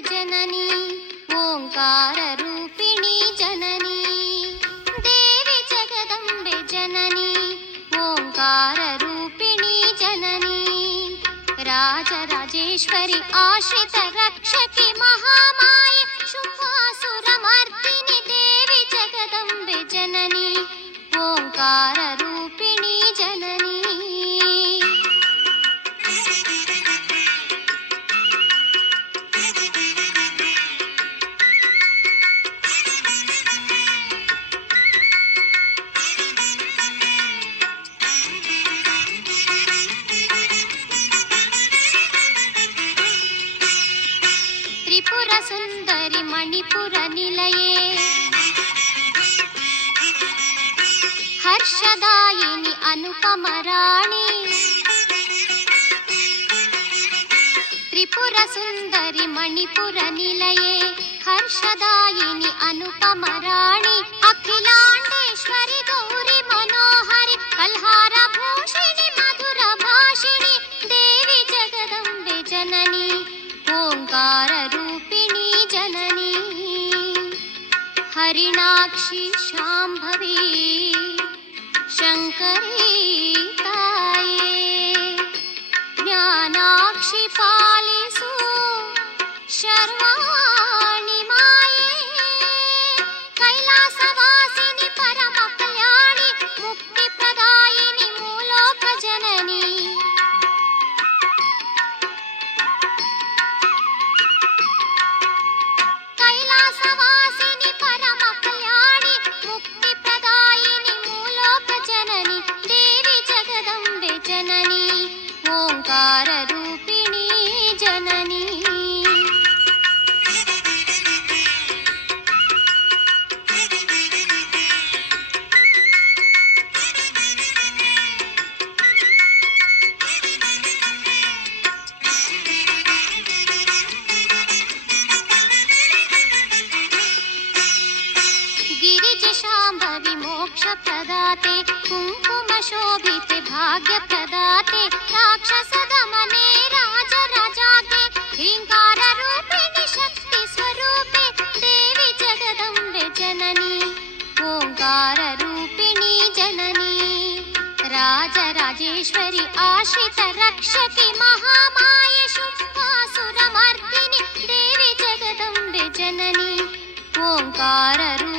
जननी ओङ्काररूपिणी जननी। देवि जगदम्बे जननी ओङ्काररूपिणी जननी। राजराजेश्वरि आश्रित रक्षकि महामाय शुभासुरमर्दिनि देवि जगदम्बे जननी। ओङ्कार త్రిపుర సుందరి మణిపుర నిలయే. హర్షదాయిని అనుపమరాణి. త్రిపుర సుందరి మణిపుర నిలయే. హర్షదాయిని అనుపమరాణి. हरिणाक्षि शाम्भवी शङ्करी ताये ज्ञानाक्षि पालिसु शर्वाणि ओङ्काररूपिणी जननी राजराजाते ह्रीङ्काररूपिणि शक्तिस्वरूपे देवि जगदम्बे जननी ओङ्काररूपिणी जननी राजराजेश्वरि आश्रित रक्षकि महामाय शुम्भासुरमर्दिनि देवि जगदम्बे जननी ओङ्काररूपिणी जननी